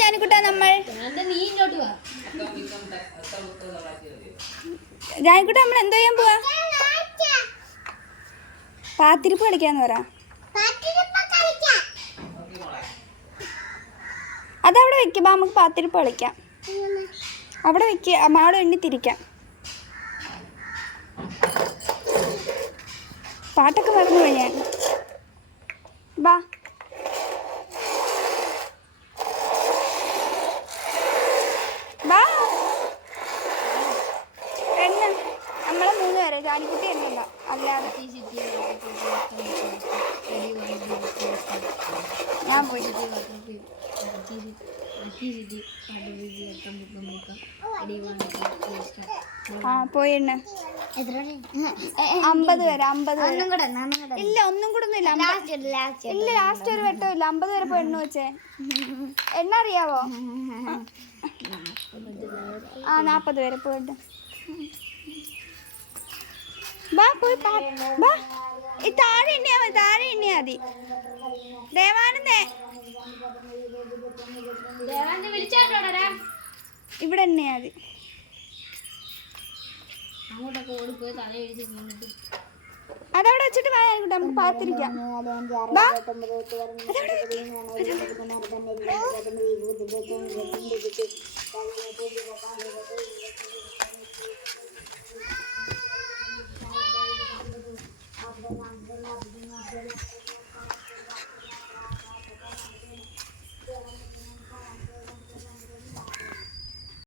ജാനിക്കുട്ടാ നമ്മൾ? ജാനിക്കുട്ട നമ്മൾ എന്തോ ചെയ്യാൻ പോവാ? പാത്തിരിപ്പ് കളിക്കാന്ന് പറ. അതവിടെ വെക്കുമ്പോ നമുക്ക് പാത്തിരിപ്പ് കളിക്കാം. അവിടെ വെക്ക, മാള് എണ്ണി തിരിക്കാം. പാട്ടൊക്കെ മറന്നു പോയി ഞാൻ. ബാ ബാ എണ്ണ. നമ്മളെ 3 പേരെ, ജാനിക്കുട്ടി എണ്ണ അല്ലാതെ. ഞാൻ പോയി. ആ പോയി എണ്ണ. 50 വരെ. 50 ഇല്ല, ഒന്നും കൂടെ ഒന്നും ഇല്ല. ഇല്ല, ലാസ്റ്റ് ഒരു വട്ടം ഇല്ല. 50 വരെ പോയി എണ്ണ വെച്ചേ. എണ്ണ അറിയാവോ? ആ 40 വരെ പോയിട്ട് ബാ പോയി. ബാ താഴെ എണ്ണിയാ മതി, താഴെ എണ്ണിയാ മതി. ദേവാനന്ദേ ഇവിടെ എണ്ണിയാ മതി. അതവിടെ വെച്ചിട്ട് വേണം നമുക്ക് പാത്തിരിക്കാം.